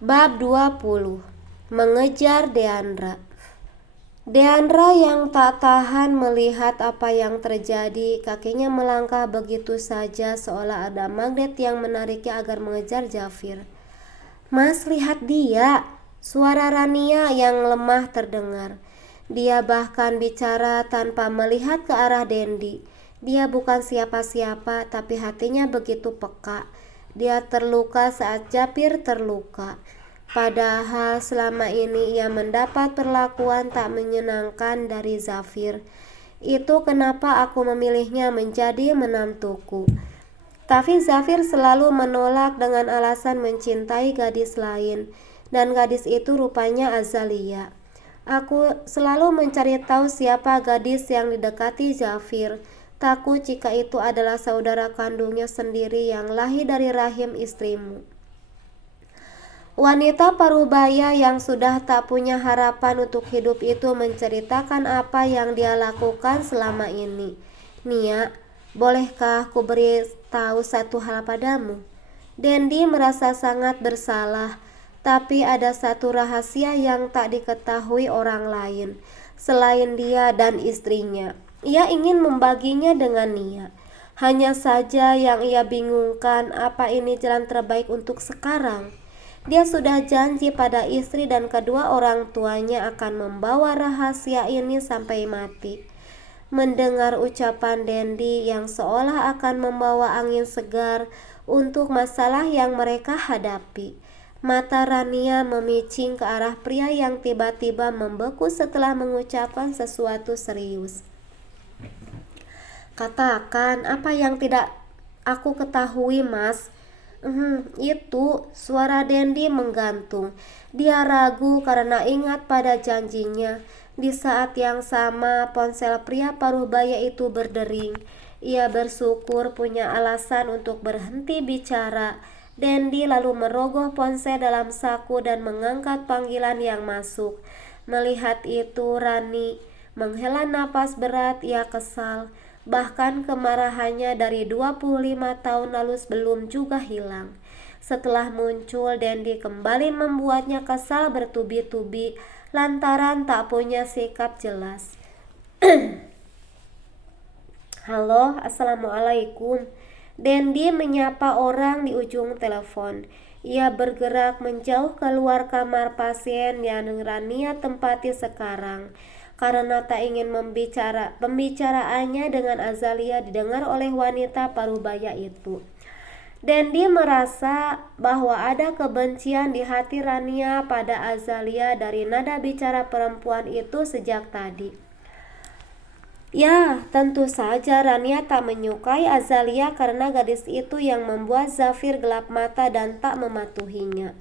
Bab 20. Mengejar Deandra. Deandra yang tak tahan melihat apa yang terjadi, kakinya melangkah begitu saja seolah ada magnet yang menariknya agar mengejar Zafir. "Mas, lihat dia!" Suara Rania yang lemah terdengar. Dia bahkan bicara tanpa melihat ke arah Dendi. Dia bukan siapa-siapa, tapi hatinya begitu peka. Dia terluka saat Zafir terluka. Padahal selama ini ia mendapat perlakuan tak menyenangkan dari Zafir. Itu kenapa aku memilihnya menjadi menantuku. Tapi Zafir selalu menolak dengan alasan mencintai gadis lain, dan gadis itu rupanya Azalia. Aku selalu mencari tahu siapa gadis yang didekati Zafir. Takut jika itu adalah saudara kandungnya sendiri yang lahir dari rahim istrimu. Wanita parubaya yang sudah tak punya harapan untuk hidup itu menceritakan apa yang dia lakukan selama ini. "Nia, bolehkah ku beritahu satu hal padamu?" Dendi merasa sangat bersalah, tapi ada satu rahasia yang tak diketahui orang lain selain dia dan istrinya. Ia ingin membaginya dengan Nia. Hanya saja yang ia bingungkan, apa ini jalan terbaik untuk sekarang? Dia sudah janji pada istri dan kedua orang tuanya akan membawa rahasia ini sampai mati. Mendengar ucapan Dendi yang seolah akan membawa angin segar untuk masalah yang mereka hadapi, mata Rania memicing ke arah pria yang tiba-tiba membeku setelah mengucapkan sesuatu serius. "Katakan apa yang tidak aku ketahui, Mas." Itu suara Dendi menggantung. Dia ragu karena ingat pada janjinya. Di saat yang sama, ponsel pria parubaya itu berdering. Ia bersyukur punya alasan untuk berhenti bicara. Dendi lalu merogoh ponsel dalam saku dan mengangkat panggilan yang masuk. Melihat itu, Rani menghela napas berat. Ia kesal. Bahkan kemarahannya dari 25 tahun lalu belum juga hilang. Setelah muncul, Dendi kembali membuatnya kesal bertubi-tubi lantaran tak punya sikap jelas. "Halo, assalamualaikum." Dendi menyapa orang di ujung telepon. Ia bergerak menjauh keluar kamar pasien yang Rania tempati sekarang, karena tak ingin pembicaraannya dengan Azalia didengar oleh wanita parubaya itu. Dendi merasa bahwa ada kebencian di hati Rania pada Azalia dari nada bicara perempuan itu sejak tadi. Ya, tentu saja Rania tak menyukai Azalia karena gadis itu yang membuat Zafir gelap mata dan tak mematuhinya.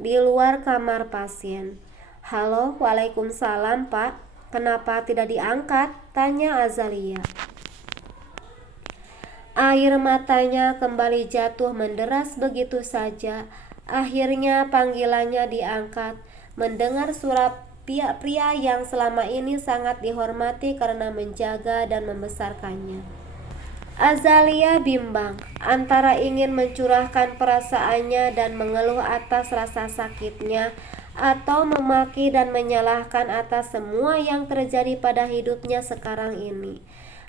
Di luar kamar pasien. "Halo, waalaikumsalam, Pak. Kenapa tidak diangkat?" tanya Azalia. Air matanya kembali jatuh menderas begitu saja. Akhirnya panggilannya diangkat. Mendengar suara pria yang selama ini sangat dihormati karena menjaga dan membesarkannya. Azalia bimbang antara ingin mencurahkan perasaannya dan mengeluh atas rasa sakitnya, atau memaki dan menyalahkan atas semua yang terjadi pada hidupnya sekarang ini.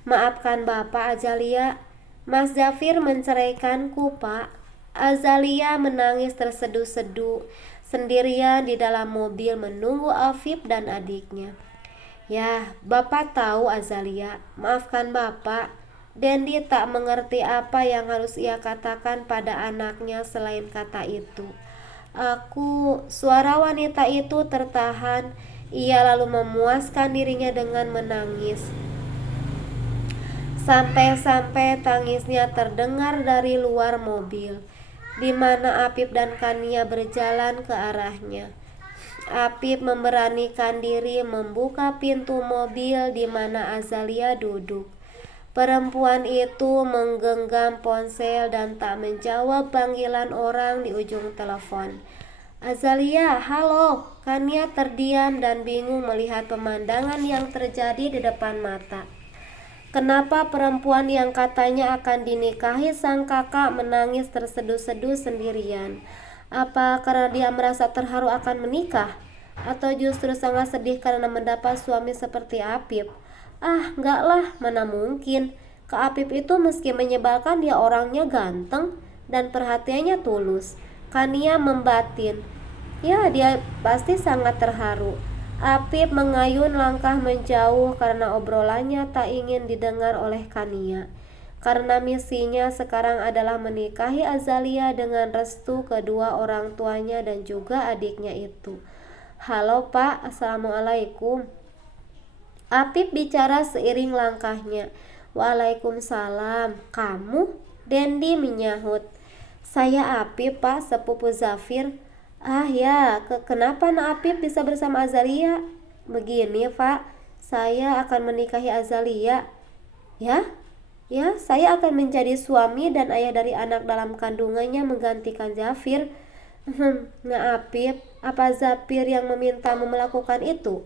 "Maafkan Bapak, Azalia. Mas Zafir menceraikanku, Pak." Azalia menangis terseduh-seduh sendirian di dalam mobil menunggu Afif dan adiknya. "Ya, Bapak tahu, Azalia. Maafkan Bapak." Dendi tak mengerti apa yang harus ia katakan pada anaknya selain kata itu. Suara wanita itu tertahan. Ia lalu memuaskan dirinya dengan menangis. Sampai-sampai tangisnya terdengar dari luar mobil, di mana Apip dan Kania berjalan ke arahnya. Apip memberanikan diri membuka pintu mobil di mana Azalia duduk. Perempuan itu menggenggam ponsel dan tak menjawab panggilan orang di ujung telepon. "Azalia, halo." Kania terdiam dan bingung melihat pemandangan yang terjadi di depan mata. Kenapa perempuan yang katanya akan dinikahi sang kakak menangis terseduh-seduh sendirian? Apa karena dia merasa terharu akan menikah? Atau justru sangat sedih karena mendapat suami seperti Apip? Ah, enggak lah, mana mungkin. Kak Apip itu meski menyebalkan, dia orangnya ganteng dan perhatiannya tulus. Kania membatin. Ya, dia pasti sangat terharu. Apip mengayun langkah menjauh karena obrolannya tak ingin didengar oleh Kania. Karena misinya sekarang adalah menikahi Azalia dengan restu kedua orang tuanya dan juga adiknya itu. Halo Pak, Assalamualaikum. Apip bicara seiring langkahnya. Waalaikumsalam. Kamu? Dendi menyahut. Saya Apip Pak, sepupu Zafir. Ah ya, kenapa nak Apip bisa bersama Azalia? Begini Pak, saya akan menikahi Azalia. Ya? Ya, saya akan menjadi suami dan ayah dari anak dalam kandungannya menggantikan Zafir. Nah Apip, apa Zafir yang memintamu melakukan itu?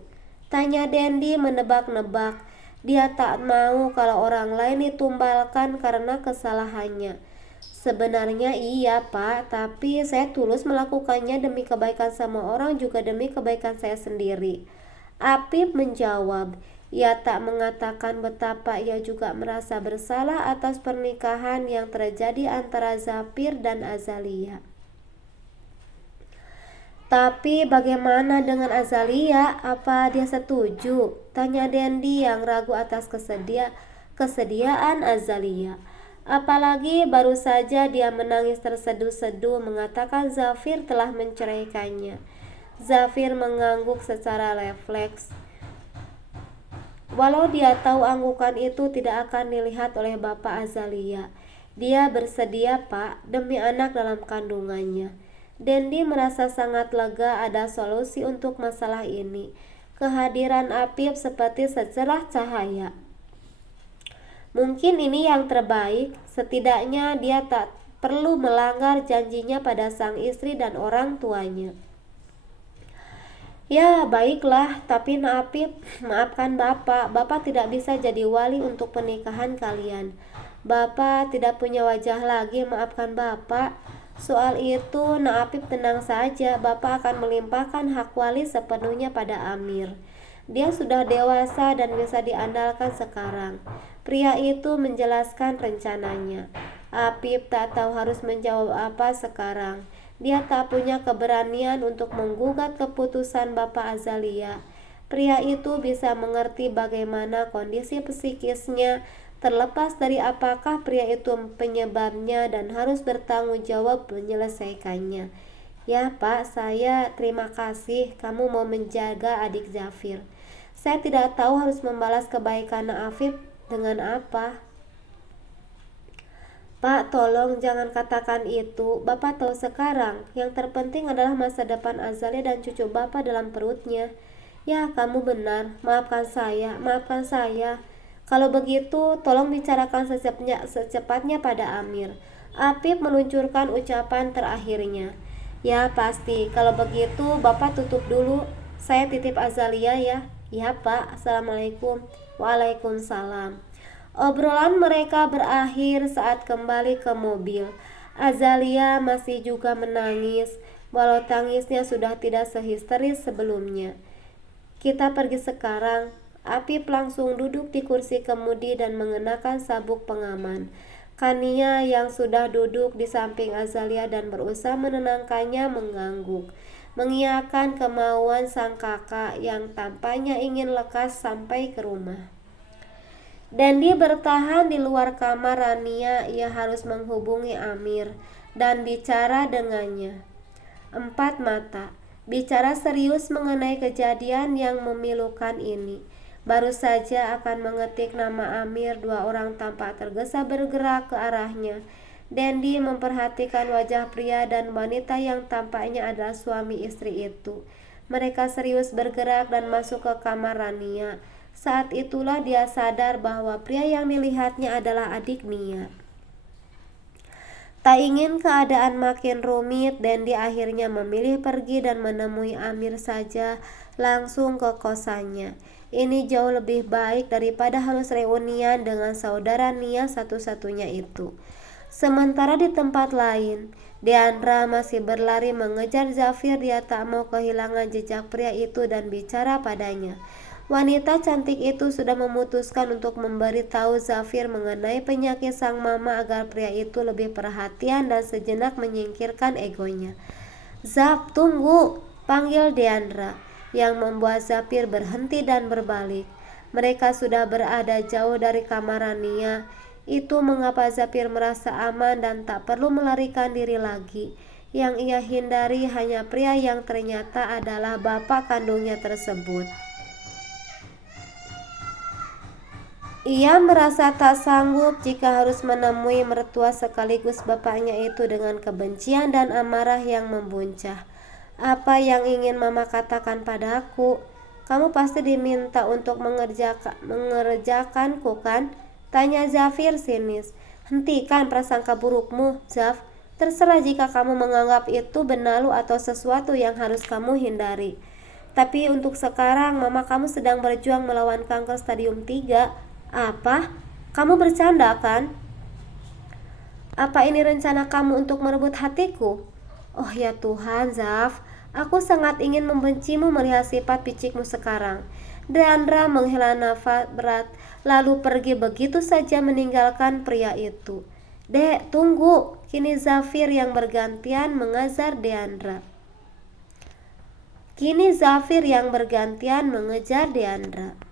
Tanya Dendi menebak-nebak. Dia tak mau kalau orang lain ditumbalkan karena kesalahannya. Sebenarnya iya Pak, tapi saya tulus melakukannya demi kebaikan semua orang juga demi kebaikan saya sendiri. Apip menjawab. Ia tak mengatakan betapa ia juga merasa bersalah atas pernikahan yang terjadi antara Zafir dan Azalia. Tapi bagaimana dengan Azalia? Apa dia setuju? Tanya Dendi yang ragu atas kesediaan Azalia. Apalagi baru saja dia menangis terseduh-seduh mengatakan Zafir telah menceraikannya. Zafir mengangguk secara refleks. Walau dia tahu anggukan itu tidak akan dilihat oleh bapak Azalia. Dia bersedia Pak, demi anak dalam kandungannya. Dendi merasa sangat lega ada solusi untuk masalah ini. Kehadiran Apip seperti secerah cahaya. Mungkin ini yang terbaik, setidaknya dia tak perlu melanggar janjinya pada sang istri dan orang tuanya. Ya, baiklah, tapi Apip, maafkan Bapak. Bapak tidak bisa jadi wali untuk pernikahan kalian. Bapak tidak punya wajah lagi, maafkan Bapak. Soal itu, Apip tenang saja. Bapak akan melimpahkan hak wali sepenuhnya pada Amir. Dia sudah dewasa dan bisa diandalkan sekarang. Pria itu menjelaskan rencananya. Apip tak tahu harus menjawab apa sekarang. Dia tak punya keberanian untuk menggugat keputusan Bapak Azalia. Pria itu bisa mengerti bagaimana kondisi psikisnya, terlepas dari apakah pria itu penyebabnya dan harus bertanggung jawab menyelesaikannya. Ya Pak, saya terima kasih kamu mau menjaga adik Zafir. Saya tidak tahu harus membalas kebaikan Afif dengan apa. Pak, tolong jangan katakan itu. Bapak tahu sekarang, yang terpenting adalah masa depan Azalia dan cucu Bapak dalam perutnya. Ya, kamu benar. Maafkan saya, maafkan saya. Kalau begitu, tolong bicarakan secepatnya pada Amir. Apip meluncurkan ucapan terakhirnya. Ya, pasti. Kalau begitu, Bapak tutup dulu. Saya titip Azalia ya. Ya, Pak. Assalamualaikum. Waalaikumsalam. Obrolan mereka berakhir saat kembali ke mobil. Azalia masih juga menangis, walau tangisnya sudah tidak sehisteris sebelumnya. Kita pergi sekarang. Apip langsung duduk di kursi kemudi dan mengenakan sabuk pengaman. Kania yang sudah duduk di samping Azalia dan berusaha menenangkannya mengangguk, mengiyakan kemauan sang kakak yang tampaknya ingin lekas sampai ke rumah. Dendi bertahan di luar kamar Rania. Ia harus menghubungi Amir dan bicara dengannya. Empat mata, bicara serius mengenai kejadian yang memilukan ini. Baru saja akan mengetik nama Amir, dua orang tampak tergesa bergerak ke arahnya. Dendi memperhatikan wajah pria dan wanita yang tampaknya adalah suami istri itu. Mereka serius bergerak dan masuk ke kamar Rania. Saat itulah dia sadar bahwa pria yang dilihatnya adalah adik Nia. Tak ingin keadaan makin rumit, Dendi akhirnya memilih pergi dan menemui Amir saja langsung ke kosannya. Ini jauh lebih baik daripada harus reunian dengan saudara Nia satu-satunya itu. Sementara di tempat lain, Deandra masih berlari mengejar Zafir. Dia tak mau kehilangan jejak pria itu dan bicara padanya. Wanita cantik itu sudah memutuskan untuk memberitahu Zafir mengenai penyakit sang mama agar pria itu lebih perhatian dan sejenak menyingkirkan egonya. "Zaf, tunggu!" panggil Deandra, yang membuat Zafir berhenti dan berbalik. Mereka sudah berada jauh dari kamar Rania. Itu mengapa Zafir merasa aman dan tak perlu melarikan diri lagi. Yang ia hindari hanya pria yang ternyata adalah bapak kandungnya tersebut. Ia merasa tak sanggup jika harus menemui mertua sekaligus bapaknya itu dengan kebencian dan amarah yang membuncah. "Apa yang ingin Mama katakan padaku? Kamu pasti diminta untuk mengerjakanku, kan?" tanya Zafir sinis. "Hentikan prasangka burukmu, Zaf. Terserah jika kamu menganggap itu benalu atau sesuatu yang harus kamu hindari. Tapi untuk sekarang Mama kamu sedang berjuang melawan kanker stadium 3. "Apa? Kamu bercanda, kan? Apa ini rencana kamu untuk merebut hatiku?" "Oh ya Tuhan, Zaf, aku sangat ingin membencimu melihat sifat picikmu sekarang." Deandra menghela nafas berat lalu pergi begitu saja meninggalkan pria itu. "Dek, tunggu!" Kini Zafir yang bergantian mengejar Deandra.